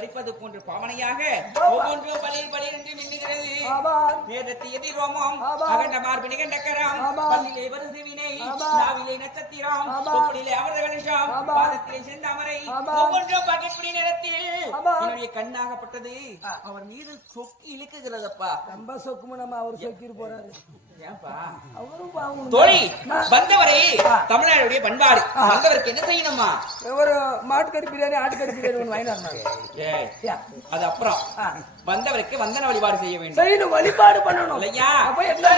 பறிப்பது போன்ற பாவனையாக ஒவ்வொன்று பலியில் பலி என்று மின்னுகிறது. வேதத்தை எதிர் ரோமம் அகண்ட மார்பினை கண்டக்கரம் பல்லிலே வருசுவினை நாவிலே நட்சத்திரம் கொப்பிலே அமர்ந்த கணேசம் பாதத்திலே செந்தாமரை ஒவ்வொன்றும் பகைப்புடி நேரத்தில் என்னுடைய கண்ணாகப்பட்டது அவர் மீது சொக்கி இழுக்குகிறதப்பா. ரொம்ப சொக்கும நம்ம அவர் சொக்கிட்டு போறாரு. தோழி வந்தவரை தமிழ்நாடுடைய பண்பாடு வந்தவருக்கு என்ன செய்யணுமா? ஒரு மாட்டுக்கறி பிரியாணி ஆட்டுக்கறி பிரியாணி ஒன்று வாங்கினாங்க. அது அப்புறம் வந்தவருக்கு வந்தன வழிபாடு செய்ய வேண்டும். செய்யணும், வழிபாடு பண்ணணும் இல்லையா? அப்ப என்ன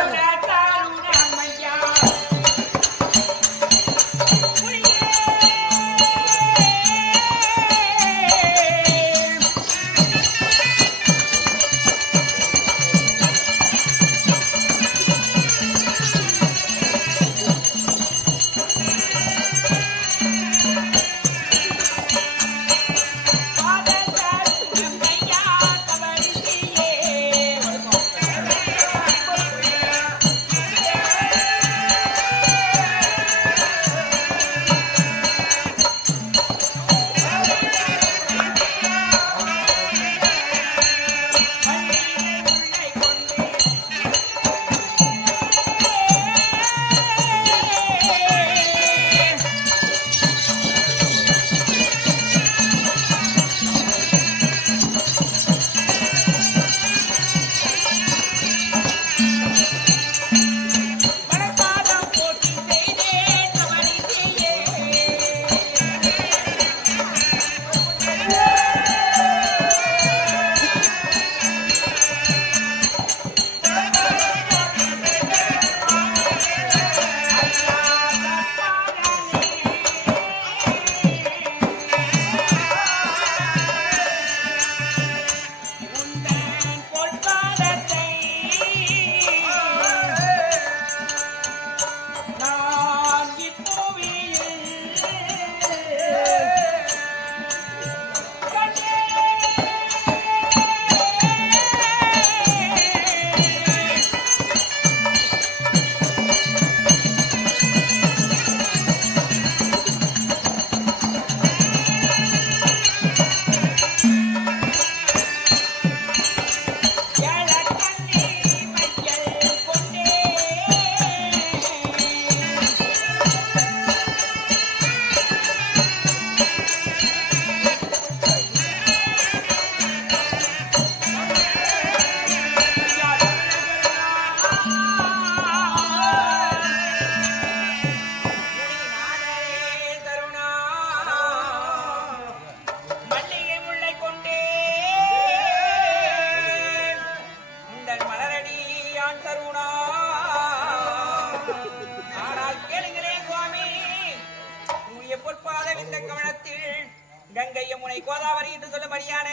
கங்கை யமுனை கோதாவரி என்று சொல்லும்படியான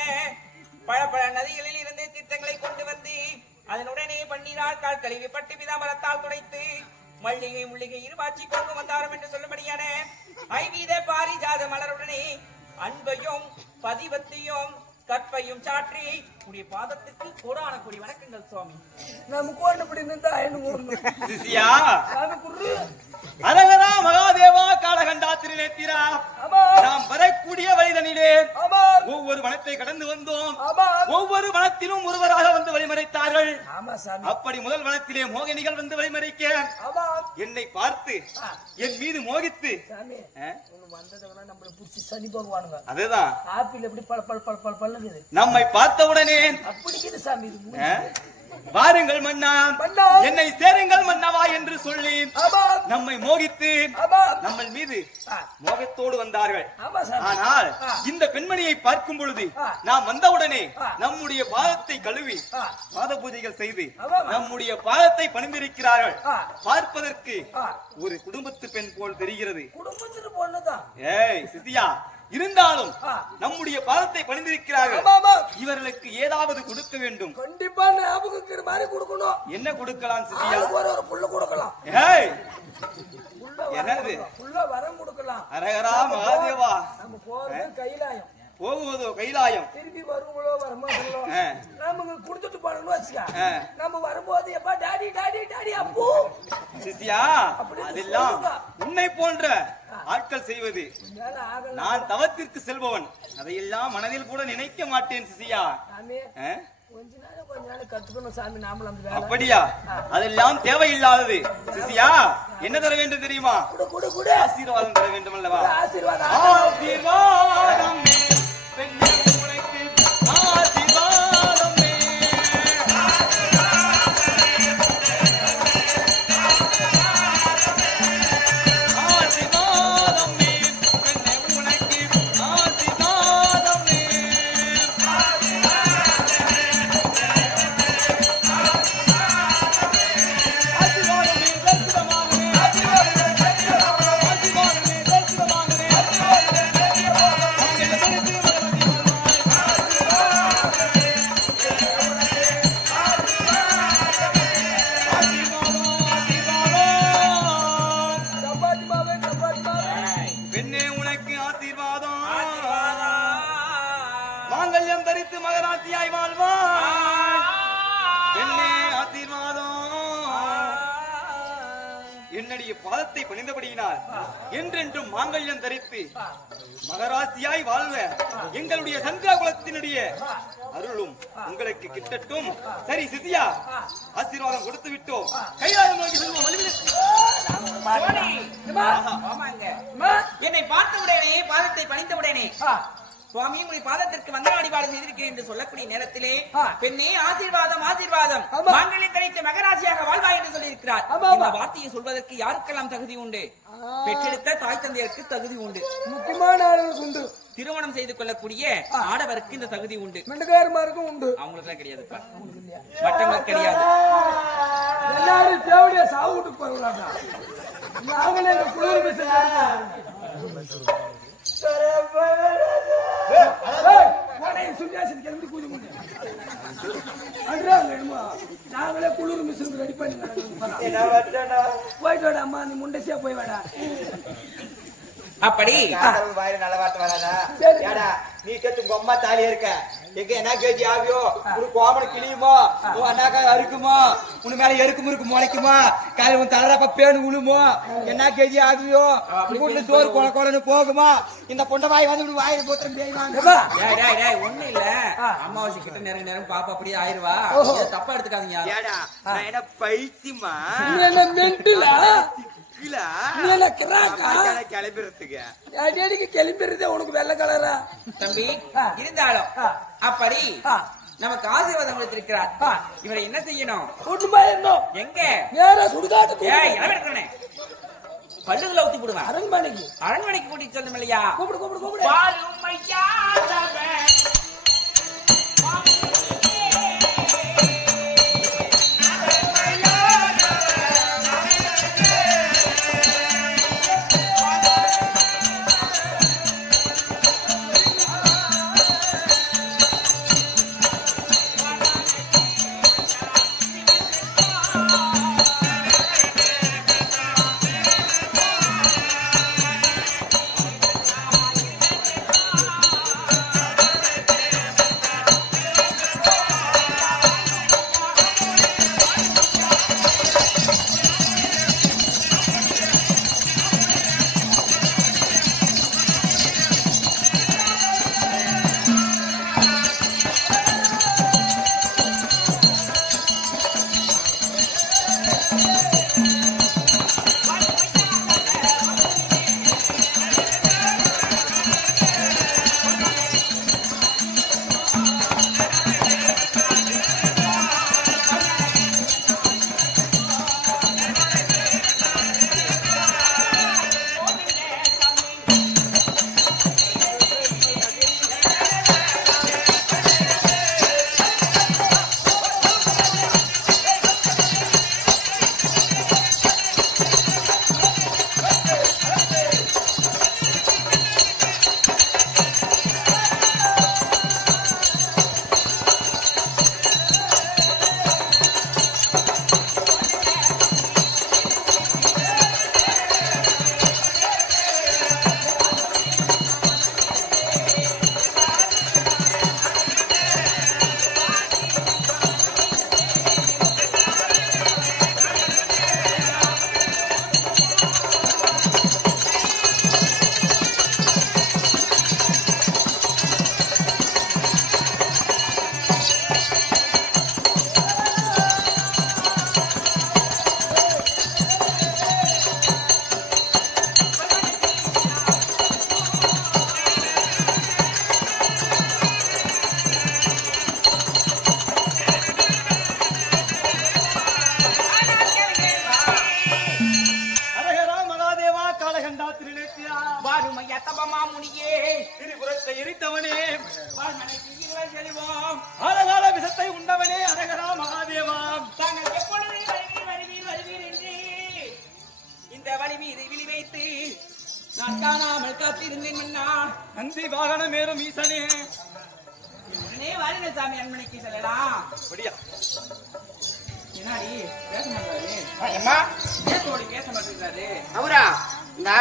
பல நதிகளில் இருந்து தீர்த்தங்களை கொண்டு வந்து அதனுடனே பன்னீரால் கால் கழுவி பட்டு பிதாமரத்தால் துடைத்து மல்லிகை முள்ளிகை இருவாச்சி கொண்டு வந்தாரும் என்று சொல்லும்படியான ஐவீத பாரிஜாத மலருடனே அன்பையும் பதிவத்தையும் கற்பையும் சாற்றி உடைய பாதத்துக்கு கோடான கோடி வணக்கங்கள் சுவாமி. நம்ம கோடப்படி நின்று ஐந்து சிசியா அரகரா மகாதேவா காலகண்டா திருநேத்திரா நாம் வரக்கூடிய வழிதனிலே ஒவ்வொரு வனத்தை கடந்து வந்தோம். ஒவ்வொரு வனத்திலும் ஒருவராக வந்து வழிமறைத்தார்கள். அப்படி முதல் வனத்திலே மோகினிகள் வந்து வழிமறைக்க என்னை பார்த்து என் மீது மோகித்து சனி பகவானுங்க அதுதான் ஆப்பிள் எப்படி பல பல பல பல பல்லுது நம்மை பார்த்தவுடனே அப்படி சாமி வாருங்கள் மன்னா என்னை சேருங்கள் மன்னவா என்று சொல்லி நம்மை மோகித்து நம்ம மீது மோகத்தோடு வந்தார்கள். ஆனால் இந்த பெண்மணியை பார்க்கும் பொழுது நாம் வந்தவுடனே நம்முடைய பாதத்தை கழுவி பாத பூஜைகள் செய்து நம்முடைய பாதத்தை பணிந்திருக்கிறார்கள். பார்ப்பதற்கு ஒரு குடும்பத்து பெண் போல் தெரிகிறது. குடும்பத்துக்கு பொண்ணுதான். ஏய் சிசியா, இருந்தாலும் நம்முடைய பாதத்தை பணிந்திருக்கிறார்கள். இவர்களுக்கு ஏதாவது கொடுக்க வேண்டும். கண்டிப்பா ஞாபகம் மாதிரி கொடுக்கணும். என்ன கொடுக்கலாம் சிசியா? ஒரு புல்ல கொடுக்கலாம். ஏய் என்னது புல்ல வரம் கொடுக்கலாம். அரகரா மகாதேவா நம்ம போறது கைலாயம், போகுவதோ கைலாயம், திருப்பி வருங்களோ வரமாட்டோங்களோ நமக்கு கொடுத்துட்டு போனோம்னு வச்சுக்க. நம்ம வரும்போது எப்பா டாடி டாடி டாடி அப்போ சிசியா அதெல்லாம் உன்னை போன்ற ஆட்கள் செய்வது. மேல ஆகல நான் தவத்திற்கு செல்பவன், அதையெல்லாம் மனதில் கூட நினைக்க மாட்டேன் சிசியா. சாமி ஆ? கொஞ்ச நாள் கத்துக்கணும் சாமி நாமளும் அந்த வேலை அப்படியா? அதெல்லாம் தேவையில்லாதது சிசியா. என்ன தர வேண்டும் தெரியுமா? குடு குடு ஆசீர்வாதம் தர வேண்டும் அல்லவா? ஆசீர்வாதம் ஆசீர்வாதம் பெண்ணே உனக்கு ஆசீர்வாதம். மாங்கல்யம் தரித்து மகராசியாய் வாழ்வாய். பெண்ணே ஆசீர்வாதம். என்னுடைய பாதத்தை பணிந்தபடியினால் என்றென்றும் மாங்கல்யம் தரித்து மகராசியாய் வாழ்வ எங்களுடைய சந்திரா குலத்தினுடைய அருளும் உங்களுக்கு கிட்டட்டும். சரி சிசியா, ஆசீர்வாதம் கொடுத்து விட்டோம். கைலாயம் நோக்கி செல்வோம். என்னை பார்த்த உடனே பாதத்தை பணித்த உடனே சுவாமி உங்களுடைய பாதத்திற்கு வந்த வழிபாடு செய்திருக்கிறேன் என்று சொல்லக்கூடிய நேரத்திலே பெண்ணே ஆசீர்வாதம் ஆசீர்வாதம் மாங்கல்யம் தரித்த மகராசியாக வாழ்வாய் என்று சொல்லியிருக்கிறார். இந்த வார்த்தையை சொல்வதற்கு யாருக்கெல்லாம் தகுதி உண்டு? பெற்றெடுத்த தாய் தந்தையருக்கு தகுதி உண்டு. முக்கியமான ஆளுகளுக்கு உண்டு. திருமணம் செய்து கொள்ளக்கூடிய ஆடவருக்கு இந்த தகுதி உண்டு. மெண்டகாரமாருக்கும் உண்டு. அவங்களுக்கு எல்லாம் கிடையாதுப்பா, மற்றவங்களுக்கு கிடையாது. எல்லாரும் தேவடியா சாவு விட்டு போயிடலாங்க. நாங்களே குளிர் நாங்களே குளிர் மிஷின் ரெடி பண்ணி போயிட்டு வாடா அம்மா, நீ முண்டசியா போய் வாடா. அப்படி வாயில நல்ல வார்த்தை வராதா? ஏடா நீ செத்து உங்க அம்மா தாலியா இருக்க, எங்க என்ன கேஜி ஆவியோ, ஒரு கோமனை கிளியுமோ, உன் அண்ணாக்கா அறுக்குமோ, உன் மேல எருக்கும் இருக்கு முளைக்குமா, காலையில் உன் தலராப்ப பேனு விழுமோ, என்ன கேஜி ஆவியோ, வீட்டுல சோறு கொலை கொலைன்னு போகுமா, இந்த பொண்டை வாய் வந்து வாயில போத்திரம் தேய்வாங்க. ஒண்ணு இல்ல, அம்மாவாசை கிட்ட நேரம் பாப்பா அப்படியே ஆயிருவா, தப்பா எடுத்துக்காதீங்க. ஏடா நான் என்ன பைத்தியமா கிளம்பிடுறதே உனக்கு வெள்ளை கலரா தம்பி இருந்தாலும் அப்படி நமக்கு ஆசீர்வாதம் கொடுத்திருக்கிறார். இவரை என்ன செய்யணும்? எங்க பல்லுகளை ஊத்தி போடுவேன். அரண்மனைக்கு கூட்டிட்டு செல்லும் இல்லையா? கூப்பிடு இருவர் செல்வோம். ஆழகால விஷத்தை உண்டவனே அரகரா மகாதேவா. தாங்கள் எப்பொழுது வருவீர் என்று இந்த வழி மீது விழி வைத்து நான் காணாமல் காத்திருந்தேன் மன்னா. நந்தி வாகன மேலும் ஈசனே. உடனே வாருங்கள் சாமி, அரண்மனைக்கு செல்லலாம். அப்படியா? என்னாடி பேச மாட்டாரு? அம்மா பேசோடி பேச மாட்டேங்கிறாரு. அவரா இந்த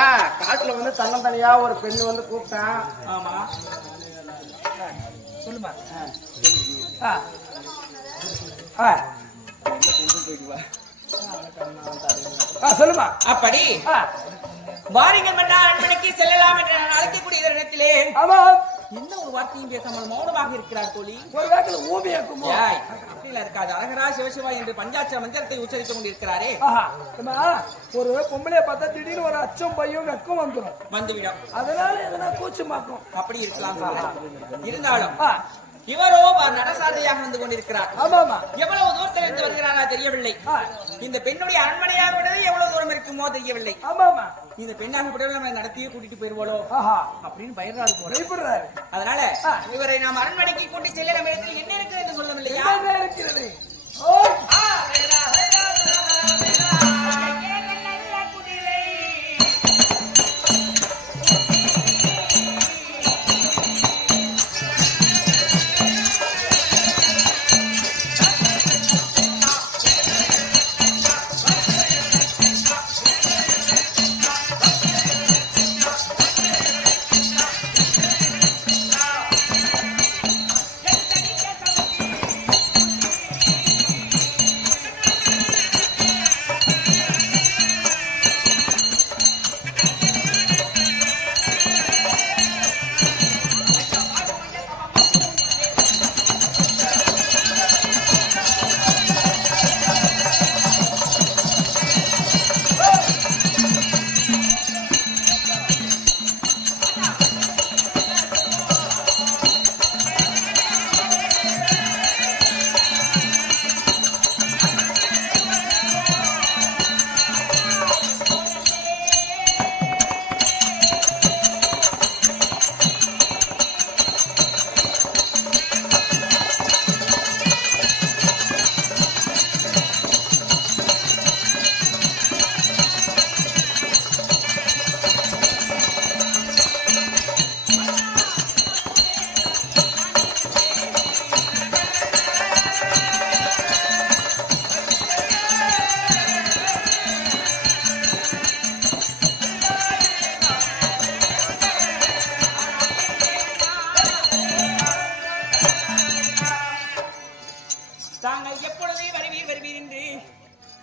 காட்டுல வந்து தன்னந்தனியா ஒரு பெண் வந்து கூப்பிட்டான். ஆமா சொல்லுமா சொல்லுமா. அப்படி வாருங்கள் மன்னா, அரண்மனைக்கு செல்லலாம் என்று நான் அழைக்கக்கூடிய இடத்திலே ஆமா என்ன ஒரு வார்த்தையும் பேசாமல் மௌனமாக இருக்கிறார் தோழி. ஒரு வேகத்துல ஊமியாக்குமோ. ஏய், அப்படிலாம் இருக்காது. அழகரா சிவசிவா என்று பஞ்சாட்சர மந்திரத்தை உச்சரித்துக் கொண்டிருக்கிறாரே. ஒரு பொம்பளைய பார்த்தா திடீர்னு ஒரு அச்சம் பையும் வெக்கம் வந்துடும், வந்துவிடும். அதனால எதனா கூச்சமாக்கும். அப்படி இருக்கலாம் சொல்றேன். இருந்தாலும் இவரோ நடசாரதியாக வந்து கொண்டிருக்கிறார். ஆமா ஆமா. எவ்வளவு தூரத்தில் இருந்து வருகிறாரா தெரியவில்லை. இந்த பெண்ணுடைய அரண்மனையாக விடவே எவ்வளவு தூரம் இருக்குமோ தெரியவில்லை. ஆமா ஆமா. இந்த பெண்ணாக விட நம்ம நடத்தியே கூட்டிட்டு போயிருவோளோ அப்படின்னு பயறாரு போல. அதனால இவரை நாம் அரண்மனைக்கு கூட்டி செல்ல நம்ம இடத்தில் என்ன இருக்குது என்று சொல்லவில்லையா? இருக்கிறது.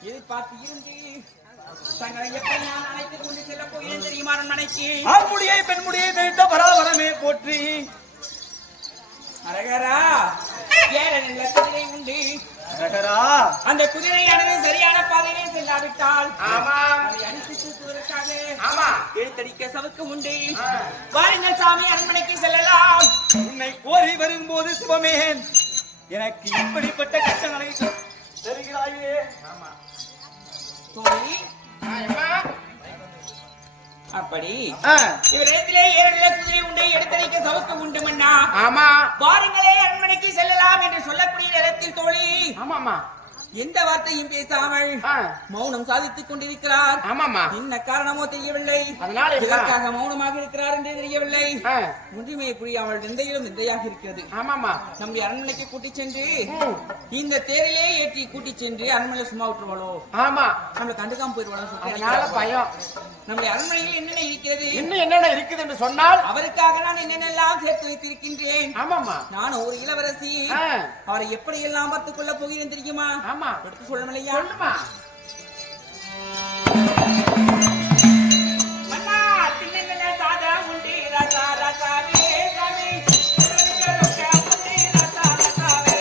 எதிர்பார்த்து இருந்து தங்களை எப்படி நான் அழைத்துக் கொண்டு செல்ல போகிறேன் தெரியுமா அரண்மனைக்கு? ஆண்முடியை பெண்முடியை தெரிந்த பராபரமே போற்றி. அரகரா ஏற நல்ல குதிரை உண்டு. அரகரா அந்த குதிரையானது சரியான பாதையிலே செல்லாவிட்டால் ஆமா அதை அடித்து தூக்குவதற்காக ஆமா எழுத்தடிக்க சவுக்கு உண்டு. வாருங்கள் சாமி, அரண்மனைக்கு செல்லலாம். உன்னை கோரி வரும்போது சிவமேன் எனக்கு இப்படிப்பட்ட கட்டங்களை தருகிறாயே. தோழி அப்படி இவரிடத்திலே ஏறல குதிரை உண்டை எடுத்தடிக்க சவுக்கு உண்டு மன்னா. ஆமா வாருங்களே அரண்மனைக்கு செல்லலாம் என்று சொல்லக்கூடிய நேரத்தில் தோழி ஆமாமா எந்த வார்த்தையும் பேசாமல் மௌனம் சாதித்துக் கொண்டிருக்கிறார். ஆமாமா என்ன காரணமோ தெரியவில்லை. அதனால இதற்காக மௌனமாக இருக்கிறார் என்று தெரியவில்லை. ஒன்றுமே புரியாமல் விந்தையிலும் விந்தையாக இருக்கிறது. ஆமாமா நம்முடைய அரண்மனைக்கு கூட்டிச் சென்று இந்த தேரிலே ஏற்றி கூட்டிச் சென்று அரண்மனை சும்மா விட்டுருவாளோ? ஆமா நம்மளை கண்டுக்காம போயிருவாளோ? அதனால பயம். நம்முடைய அரண்மனையில் என்னென்ன இருக்கிறது, இன்னும் என்னென்ன இருக்குது என்று சொன்னால் அவருக்காக நான் என்னென்னலாம் சேர்த்து வைத்திருக்கின்றேன். ஆமாமா நான் ஒரு இளவரசி, அவரை எப்படி எல்லாம் பார்த்துக் கொள்ள போகிறேன் தெரியுமா? ஆமா எடுத்து சொல்லலையா? சொல்லுமா மன்னா திண்ணல சாதா உண்டு ராசா ராசாவே சாமி ரொக்க உண்டு ராசா ராசாவே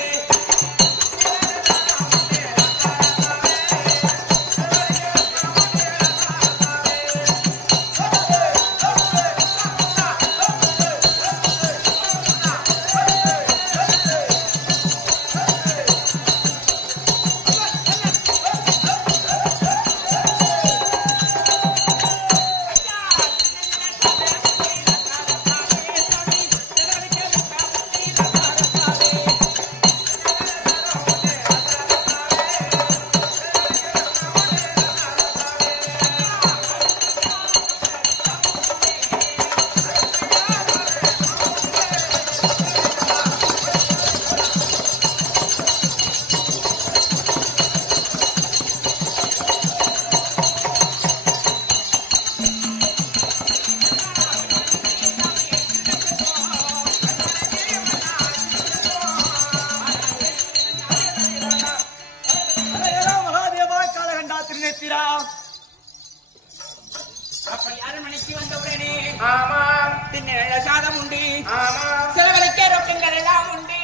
ஆமா செலவழிக்க ரொக்கங்கள் எல்லாம் உண்டு.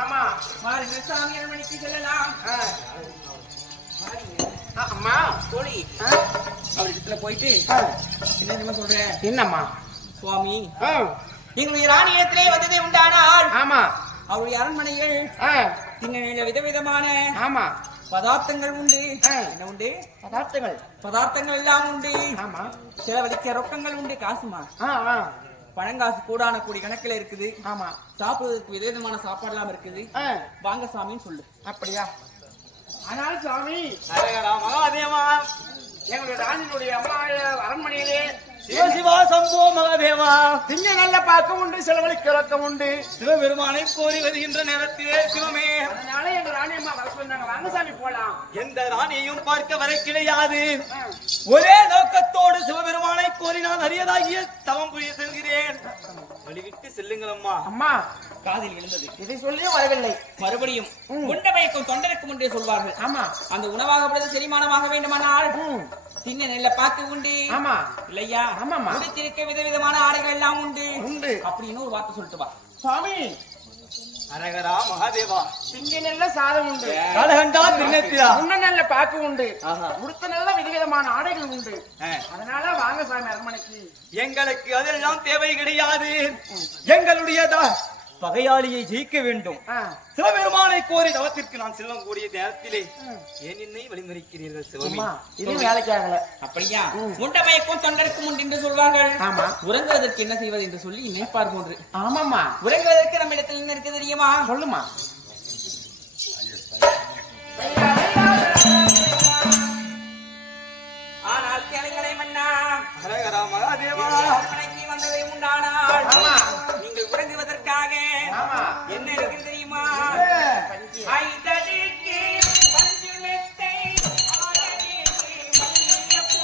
ஆமா வாருங்கள் சாமி அரண்மனைக்கு செல்லலாம். அம்மா தோழி அவரிடத்துல போயிட்டு என்ன தெரியுமா சொல்றேன்? என்னம்மா சுவாமி எங்களுடைய ராணியத்திலே வந்ததே உண்டானால் ஆமா அவருடைய அரண்மனையில் திங்க விதவிதமான ஆமா பதார்த்தங்கள் உண்டு. என்ன உண்டு? பதார்த்தங்கள் எல்லாம் உண்டு. ஆமா செலவழிக்க ரொக்கங்கள் உண்டு. காசுமா பணங்காசு கூடான கூடி கணக்கில் இருக்குது. ஆமா சாப்பிடுவதற்கு விதவிதமான சாப்பாடு எல்லாம் இருக்குது. வாங்க சாமின்னு சொல்லு. அப்படியா? ஆனால் சுவாமி ஹரஹரா மகாதேவா எங்களுடைய ராணியினுடைய அம்மா அரண்மனையிலே சிவ சிவா சம்போ மகாதேவா திங்க நல்ல பாக்கம் உண்டு, செலவழிக்க ரொக்கம் உண்டு. சிவபெருமானை கோரி வருகின்ற நேரத்திலே சிவமே அதனால எங்க ராணி அம்மா வர சொன்னாங்க. வாங்க சாமி போலாம். எந்த ராணியையும் பார்க்க வர கிடையாது. ஒரே நோக்கத்தோடு சிவபெருமானை கோரி நான் அரியதாகிய தவம் புரிய செல்கிறேன். வழிவிட்டு செல்லுங்கள் அம்மா. அம்மா காதில் விழுந்தது. இதை சொல்லியே வரவில்லை. மறுபடியும் உண்ட மயக்கம் தொண்டருக்கும் என்றே சொல்வார்கள். ஆமா அந்த உணவாக பொழுது செரிமானமாக வேண்டுமானால் தின்ன நெல்ல பாக்கு உண்டு. ஆமா இல்லையா? ஆமாமா. உடுத்திருக்க விதவிதமான ஆடைகள் எல்லாம் உண்டு. உண்டு அப்படின்னு ஒரு வார்த்தை சொல்லிட்டு வா. சுவாமி. ஹரஹரா மகாதேவா திங்க நல்ல சாதம் உண்டு, காலகண்டா திருநெத்திரா உண்ண நல்ல பாக்கு உண்டு, ஆஹா. உடுத்த நல்ல விதவிதமான ஆடைகள் உண்டு. அதனால வாங்க சாமி அரண்மனைக்கு. எங்களுக்கு அதெல்லாம் தேவை கிடையாது. எங்களுடைய பகையாளியை ஜெயிக்க வேண்டும். சிவபெருமானை கோரி தவத்திற்கு நான் செல்வம் கூடிய நேரத்திலே ஏன் என்னை வழிமறிக்கிறீர்கள் சிவமே? இது வேலைக்கு ஆகல. அப்படியா? உண்ட மயக்கம் தொண்டருக்கும் உண்டு என்று சொல்வார்கள். ஆமா. உறங்குவதற்கு என்ன செய்வது என்று சொல்லி நினைப்பார் போன்று. ஆமாமா. உறங்குவதற்கு நம்ம இடத்துல என்ன இருக்கு தெரியுமா? சொல்லுமா. ஆனால் கிளைகளை மன்னா ஹரஹரா மகாதேவா அரண்மனைக்கு வந்ததை உண்டானால் ஆமா. நீங்கள் உறங்குவதற்காக ஆமா. என்ன இருக்கு தெரியுமா? ஐந்தடிக்கு பஞ்சு மெத்தை, ஆறடிக்கு மல்லிகைப்பூ.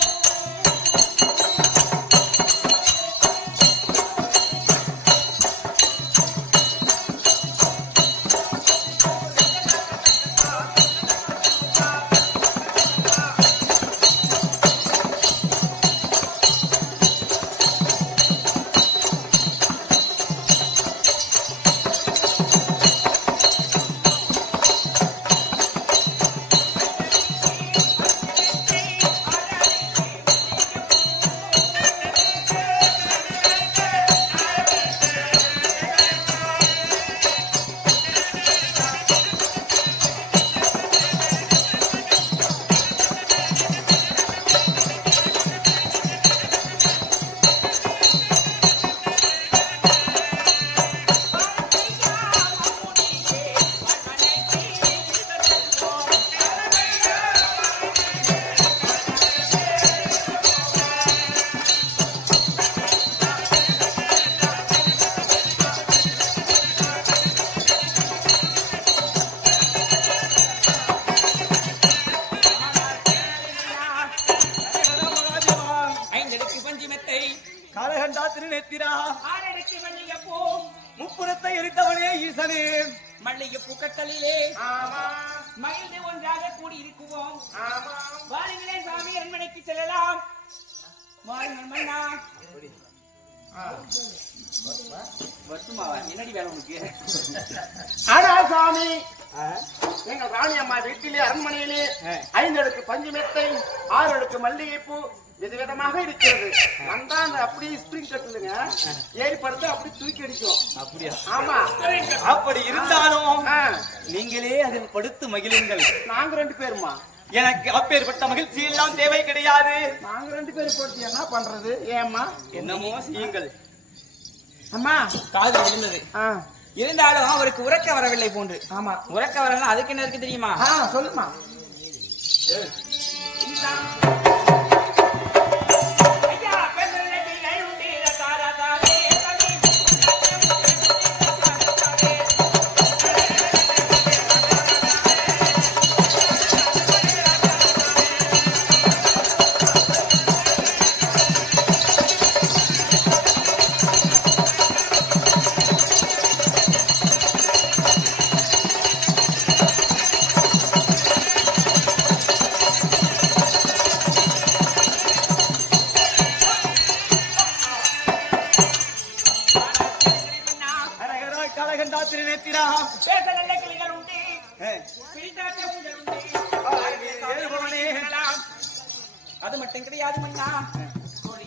ஐந்தடிக்கு பஞ்சு மெத்தை, காலகண்டா திருநெத்திரா ஆறடிக்கு மல்லிகைப்பூ. முப்புறத்தை எரித்தவனே ஈசனே மல்லிகைப்பூ கட்டலிலே ஆமா மகிழ்ந்து ஒன்றாக கூடி இருக்குவோம். ஆமா. வாருங்களே சாமி அரண்மனைக்கு செல்லலாம். வாருங்கள் மன்னா. வருஷமாவா? என்னடி வேலை உனக்கு? ஆனால் சாமி எங்கள் ராணி அம்மா வீட்டிலே அரண்மனையிலே 5 அடுக்கு பஞ்சு மெத்தை, 6 அடுக்கு மல்லிகைப்பூ விதவிதமாக இருக்கிறது. வந்தா அந்த அப்படியே ஸ்பிரிங் கட்டுலுங்க ஏறி படுத்து அப்படி தூக்கி அடிக்கும். அப்படியா? ஆமா. அப்படி இருந்தாலும் நீங்களே அதில் படுத்து மகிழுங்கள். நாங்க 2 பேருமா? எனக்கு அப்பேற்பட்ட மகிழ்ச்சி எல்லாம் தேவை கிடையாது. நாங்க 2 பேரும் போட்டு என்ன பண்றது? ஏம்மா என்னமோ செய்யுங்கள். அம்மா காது விழுந்தது. இருந்தாலும் அவருக்கு உறக்க வரவில்லை போன்று. ஆமா. உறக்க வரல. அதுக்கு என்ன இருக்கு தெரியுமா? சொல்லுமா. ஐயா பெண்களை பிள்ளை உண்டு தாராதாரே அது மட்டும் கிடையாது மன்னா. சோழி,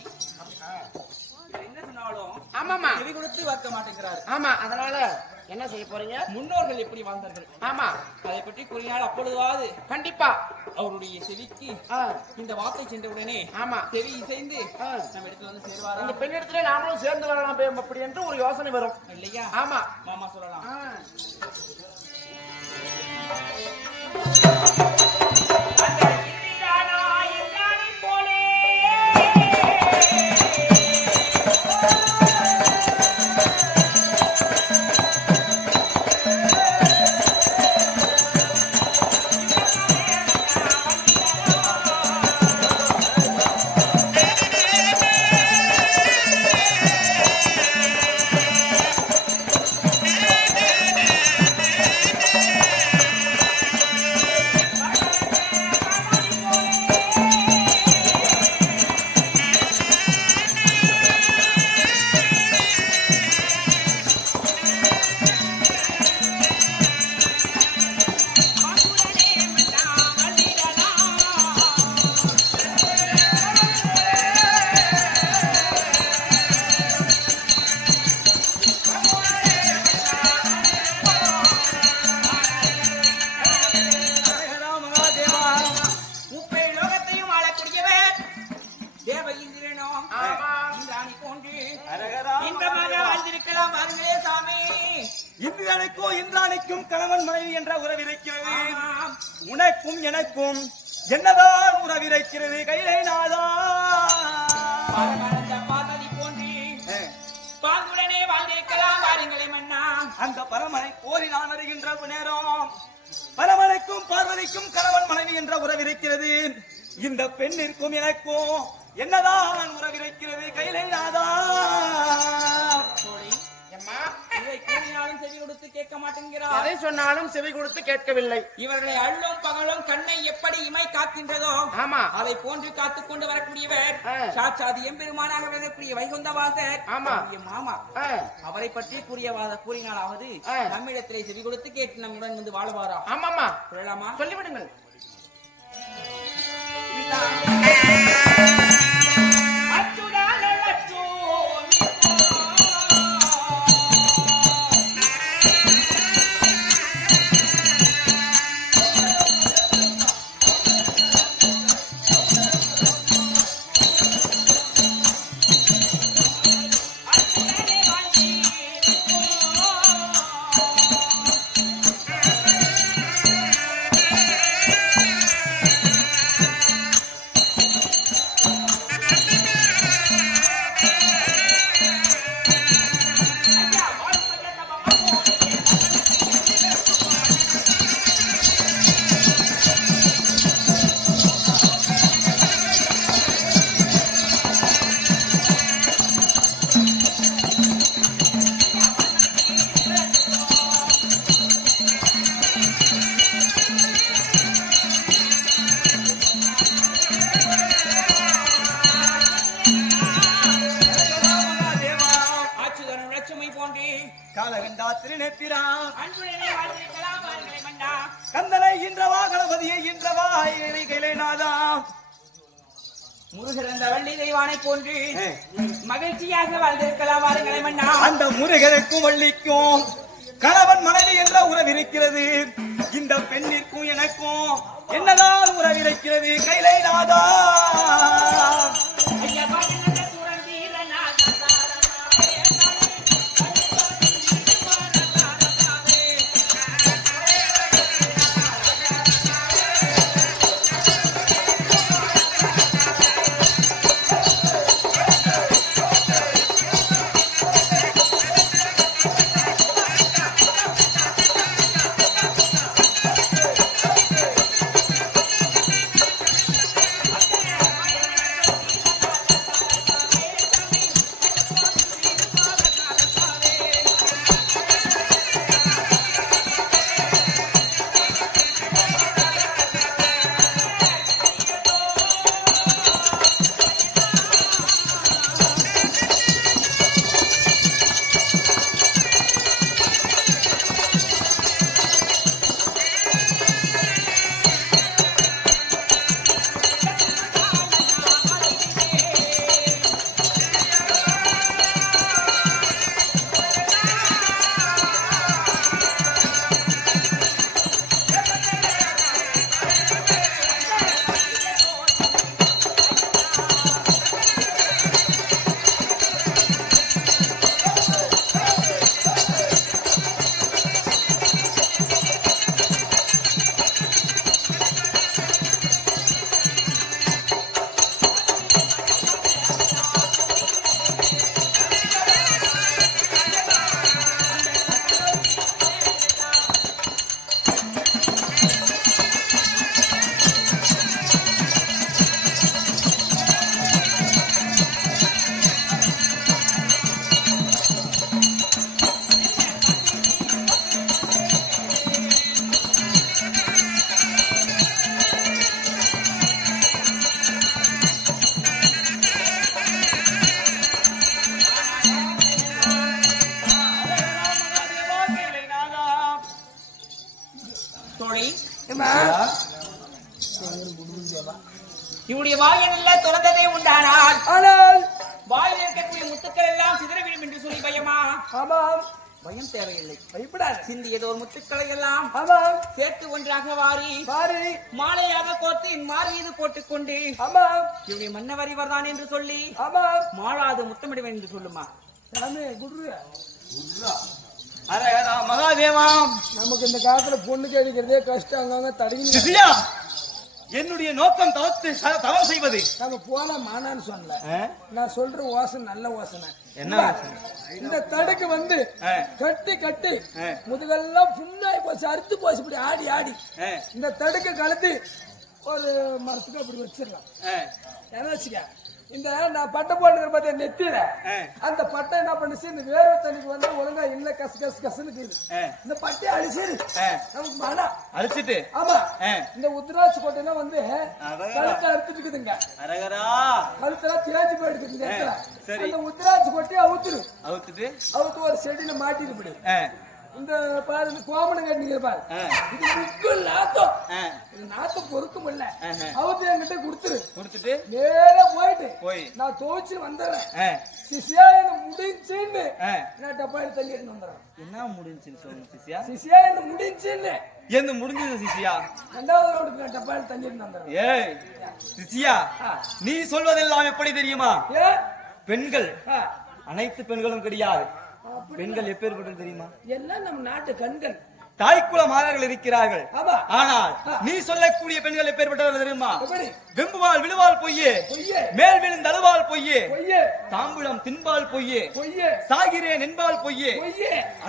இவர் என்ன சொன்னாலும் ஆமாமா செவி கொடுத்து வாக்க மாட்டேங்கிறாரு. ஆமா அதனால என்ன செய்ய போறீங்க? முன்னோர்கள் எப்படி வாழ்ந்தார்கள் ஆமா அதை பற்றி கூறினால் அப்பொழுதாவது கண்டிப்பா அவருடைய செவிக்கு ஆ, இந்த வார்த்தை சென்றவுடனே ஆமா செவி இசைந்து ஆ. நம்ம இடத்துல வந்து சேருவாரா இந்த பெண் இடத்துல நாமளும் சேர்ந்து வரலாம் அப்படி என்று ஒரு யோசனை வரும். இல்லையா? ஆமா மாமா சொல்லலாம். ஆ. இந்திராணிக்கும் கணவன் மனைவி என்ற உறவிருக்கிறது. உனக்கும் எனக்கும் என்னதான் உறவிருக்கிறது கைலை நாதா? பாங்குடனே வாழ்ந்திருக்கலாம் வாருங்களே மன்னா. அந்த பரமனை கோரி நான் அறிகின்ற நேரம் பரமனைக்கும் பார்வதிக்கும் கணவன் மனைவி என்ற உறவிருக்கிறது. இந்த பெண்ணிற்கும் எனக்கும் என்னதான் உறவிருக்கிறது கைலை நாதா? இதை கூறினாலும் செவி கொடுத்து கேட்க மாட்டேங்கிறார். எதை சொன்னாலும் செவி கொடுத்து கேட்கவில்லை. இவர்களை அள்ளும் பகலும் கண்ணை எப்படி இமை காக்கின்றதோ ஆமா அதை போன்று காத்துக் கொண்டு வரக்கூடியவர் சாட்சாதி எம்பெருமானாக விளங்கக்கூடிய வைகுந்தவாசர். ஆமா மாமா அவரை பற்றி கூறினாலாவது நம்மிடத்திலே செவி கொடுத்து கேட்டு நம்முடன் வந்து வாழ்வாரா? ஆமாமா சொல்லலாமா? சொல்லிவிடுங்கள். கந்தனை இன்றவா கணபதியை இன்றவா கைலை நாதா? முருகர் அந்த வள்ளி தெய்வானை போன்று மகிழ்ச்சியாக வாழ்ந்திருக்கலாம் வாருங்களே மன்னா. அந்த முருகனுக்கும் வள்ளிக்கும் கணவன் மனைவி என்ற உறவிருக்கிறது. இந்த பெண்ணிற்கும் எனக்கும் என்னதான் உறவிருக்கிறது கைலை நாதா? தோழி ஏம்மா? இவருடைய வாயனல்ல திறந்ததே உண்டானால் ஆனால் வாயில் இருக்கக்கூடிய முத்துக்கள் எல்லாம் சிதறவிடும் என்று சொல்லி பயமா? ஆமாம், பயம் தேவையில்லை. பயப்படாத. சிந்தியது ஒரு முத்துக்களை எல்லாம் ஆமாம், சேர்த்து ஒன்றாக வாரி பாரு. மாலையாக கோர்த்து என் மார் மீது போட்டுக்கொண்டு ஆமாம், இவருடைய மன்னவர் இவர்தான் என்று சொல்லி ஆமாம். மாளாது முத்தமிடுவேன் என்று சொல்லுமா? சாமி, குடுரு. அரகரா மகாதேவாம். நமக்கு இந்த காலத்துல பொண்ணு கிடைக்கிறதே கஷ்டம். அங்கங்க தடுக்கி சிசியா, என்னுடைய நோக்கம் தவம் செய்வது. நம்ம போலாம் மானான்னு சொன்னல. நான் சொல்ற வாசனை நல்ல வாசனை. என்ன? இந்த தடுக்கு வந்து கட்டி கட்டி முதுகெல்லாம் புண்ணாய் போச்சு, அறுத்து போச்சு. இப்படி ஆடி ஆடி இந்த தடுக்க கலந்து ஒரு மரத்துக்கு அப்படி வச்சிடலாம். என்ன வச்சுக்க, இந்த நான் பட்டை போடுறது பார்த்தா நெத்தியில அந்த பட்டை என்ன பண்ணுச்சு, இந்த வேர்வை தண்ணிக்கு வந்து ஒழுங்கா இல்ல கசு கசு கசுன்னு இந்த பட்டையை அழிச்சிரு நமக்கு மனம் அழிச்சிட்டு. ஆமா, இந்த உத்ராட்சி கொட்டைனா வந்து கழுத்தை அறுத்துட்டு இருக்குதுங்க. கழுத்தெல்லாம் தேஞ்சு போயிடுது இந்த இடத்துல. அந்த உத்ராட்சி கொட்டையை அவுத்து ஒரு செடியில மாட்டிருப்படி. இந்த பாரு, இந்த கோமணம் கட்டிங்க பாரு, இது முக்கு நாத்தம். இது நாத்தம் பொறுக்க முடியல. அவுத்து என்கிட்ட கொடுத்துட்டு நேரா போயிட்டு நான் துவைச்சு வந்துடுறேன். சிசியா என்ன முடிஞ்சுன்னு நான் டப்பா எடுத்து தள்ளி எடுத்து வந்துடுறேன். என்ன முடிஞ்சுன்னு சொல்லுங்க சிசியா? சிசியா என்ன முடிஞ்சுன்னு என்ன முடிஞ்சது சிசியா? ரெண்டாவது ரோடுக்கு நான் டப்பா எடுத்து தள்ளி எடுத்து வந்துடுறேன். ஏய் சிசியா, நீ சொல்வதெல்லாம் எப்படி தெரியுமா? பெண்கள் அனைத்து பெண்களும் கிடையாது. பெண்கள் எப்பேற்பட்டது தெரியுமா? எல்லாம் நம்ம நாட்டு கண்கள், தாய்க்குல மாதர்கள் இருக்கிறார்கள். ஆனால் நீ சொல்லக்கூடிய பெண்கள் எப்பேற்பட்டவர்கள் தெரியுமா? வெம்புவாள் விழுவாள் பொய்யே, மேல் விழுந்து அழுவாள் பொய்யே, தாம்பூலம் தின்பால் பொய்யே, சாகிறேன் என்பால் பொய்யே,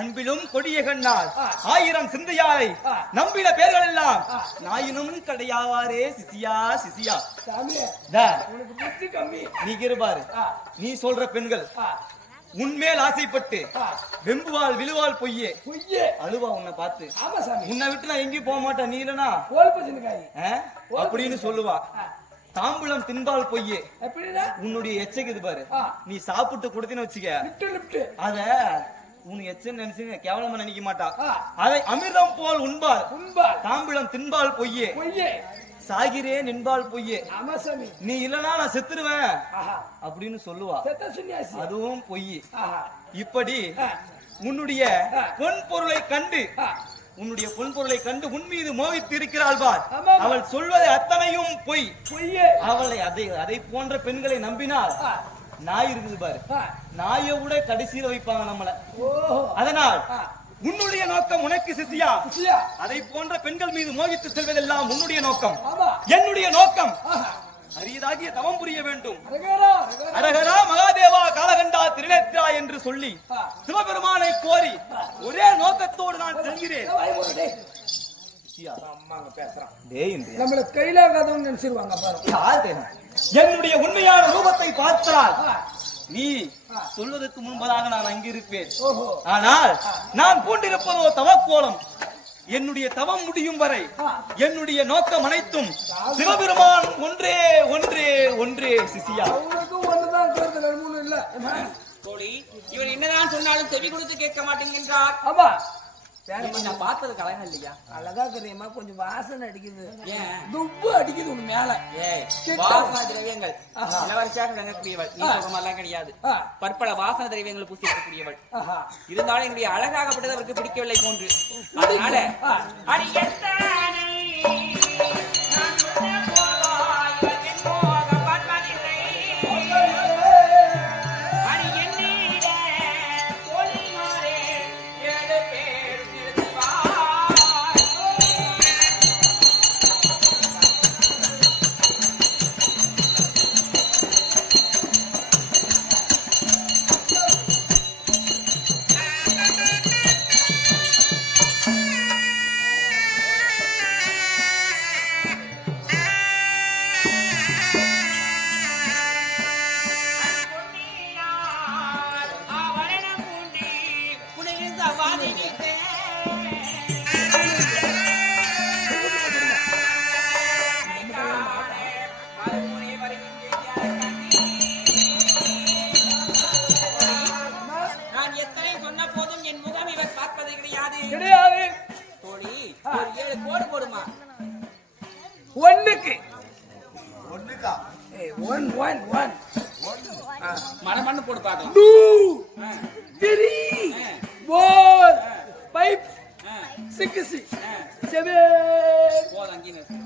அன்பிலும் கொடிய கண்ணால் 1000 சிந்தையாரை நம்பின பேர்கள் எல்லாம் நாயினும் கிடையாவாரே சிசியா சிசியா. நீ இருப்பாரு, நீ சொல்ற பெண்கள் உன்மேல் ஆசைப்பட்டு வெம்புவாள் விழுவாள் பொய்யே, அழுவா உன்னை பார்த்து. உன்னை விட்டு நான் எங்கேயும் போக மாட்டேன், நீ இல்லனா அப்படின்னு சொல்லுவா. தாம்பூலம் தின்பால் பொய்யே, உன்னுடைய எச்சைக்குது பாரு. நீ சாப்பிட்டு கொடுத்தேன்னு வச்சுக்க, அத உன் எச்சன்னு நினைச்சு கேவலமா நினைக்க மாட்டா. அதை அமிர்தம் போல் உண்பால். தாம்பூலம் தின்பால் பொய்யே, சாகிறேன் என்பால் பொய்யே, நீ இல்லனா நான் செத்துருவேன் அப்படின்னு சொல்லுவா. அதுவும் பொய். இப்படி உன்னுடைய பொன் பொருளை கண்டு உன் மீது மோகித்து இருக்கிறாள் பார். அவள் சொல்வதை அத்தனையும் பொய். அவளை அதை போன்ற பெண்களை நம்பினால் நாய் இருக்குது பாரு, நாயை விட கடைசியில வைப்பாங்க நம்மள. அதனால் உன்னுடைய நோக்கம் உனக்கு சிசியா, அதை போன்ற பெண்கள் மீது மோகித்து செல்வதெல்லாம் உன்னுடைய நோக்கம். என்னுடைய நோக்கம் அரியதாகிய தவம் புரிய வேண்டும். அரகரா மகாதேவா காலகண்டா திருநேத்ரா என்று சொல்லி சிவபெருமானை கோரி ஒரே நோக்கத்தோடு நான் செல்கிறேன். நம்மள கைலாகாதவன் நினைச்சிருவாங்க பாரு. என்னுடைய உண்மையான ரூபத்தை பார்த்தால் நீ சொல்வதற்கு முன்பதாக நான் அங்கிருப்பேன். ஆனால் நான் பூண்டிருப்பதோ தவக்கோலம். என்னுடைய தவம் முடியும் வரை என்னுடைய நோக்கம் அனைத்தும் சிவபெருமான் ஒன்றே ஒன்றே ஒன்றே சிசியா. தோழி, இவர் என்னதான் சொன்னாலும் செவி கொடுத்து கேட்க மாட்டேங்கிறார். நான் பார்த்தது கலங்க இல்லையா? அழகா தெரியுமா? கொஞ்சம் வாசனை அடிக்குது, ஏன் துப்பு அடிக்குது உன் மேல. வாசன திரவியங்கள் இளவரசியாக விளங்கக்கூடியவள். நீ சொல்ற மாதிரிலாம் கிடையாது. பற்பல வாசன திரவியங்கள் பூசிக்கக்கூடியவள். இருந்தாலும் என்னுடைய அழகாகப்பட்டது அவருக்கு பிடிக்கவில்லை போன்று. அதனால ஒண்ணுக்கு ஒன் ஒன் ஒன் மண்ணு போட்டு பார்க்கலாம். 2 3 4 5 6 7 போதும் அங்கேயே நிறுத்து.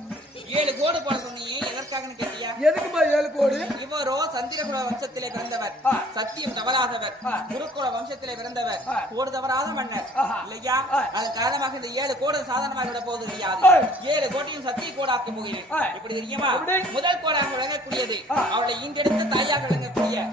7 கோடு போட சொன்னீங்க, எதற்காகன்னு கேட்டியா? எதுக்குமா 7 கோடு? இவரோ சந்திரகுல வம்சத்திலே பிறந்தவர், சத்தியம் தவறாதவர், குருகுல வம்சத்திலே பிறந்தவர், கோடு தவறாத மன்னர் இல்லையா? அதன் காரணமாக இந்த 7 கோடு சாதாரணமாக விட போவது கிடையாது. 7 கோட்டையும் சத்திய கோடாக்க போகிறேன். இப்படி தெரியுமா? முதல் கோடாக விளங்கக்கூடியது அவளை ஈண்டெடுத்து தாயாக விளங்கக்கூடிய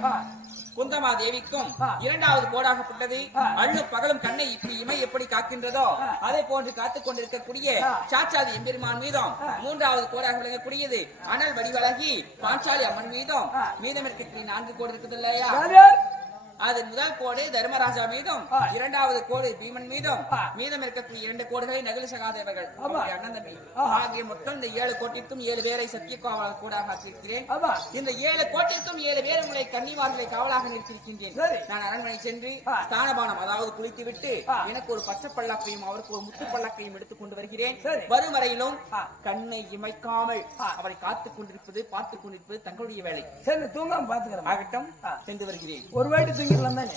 குந்தமா தேவிக்கும், இரண்டாவது கோடாகப்பட்டது அள்ளு பகலும் கண்ணை இப்படி இமை எப்படி காக்கின்றதோ அதை போன்று காத்துக் கொண்டிருக்கக்கூடிய சாட்சாதி எம்பெருமான் மீதும், மூன்றாவது கோடாக விளங்கக்கூடியது அனல் வடிவழகி பாஞ்சாலி அம்மன் மீதும், மீதம் இருக்கக்கூடிய 4 கோடு இருக்குது இல்லையா? அது முதல் கோடு தர்மராஜா மீதும், இரண்டாவது கோடு பீமன் மீதும், மீதம் இருக்கக்கூடிய 2 கோடுகளை நகுல சகாதேவர்கள் அண்ணன் தம்பி ஆகிய மொத்தம் இந்த 7 கோட்டிற்கும் 7 பேரை சத்திய கோடாக ஆக்கியிருக்கிறேன். இந்த 7 கோட்டிற்கும் 7 பேர் உங்களை கன்னிமார்களை காவலாக நிறுத்தியிருக்கின்றேன். நான் அரண்மனை சென்று ஸ்தானபானம் அதாவது குளித்து விட்டு எனக்கு ஒரு பச்சை பல்லாக்கையும் அவருக்கு ஒரு முத்து பல்லாக்கையும் எடுத்துக் கொண்டு வருகிறேன். வரும் வரையிலும் கண்ணை இமைக்காமல் அவரை காத்துக் கொண்டிருப்பது பார்த்துக் கொண்டிருப்பது தங்களுடைய வேலை. சரி, தூங்காம பாத்துக்கிறேன். ஆகட்டும், சென்று வருகிறேன். ஒரு வாட்டி தூங்கிடலாம் தானே?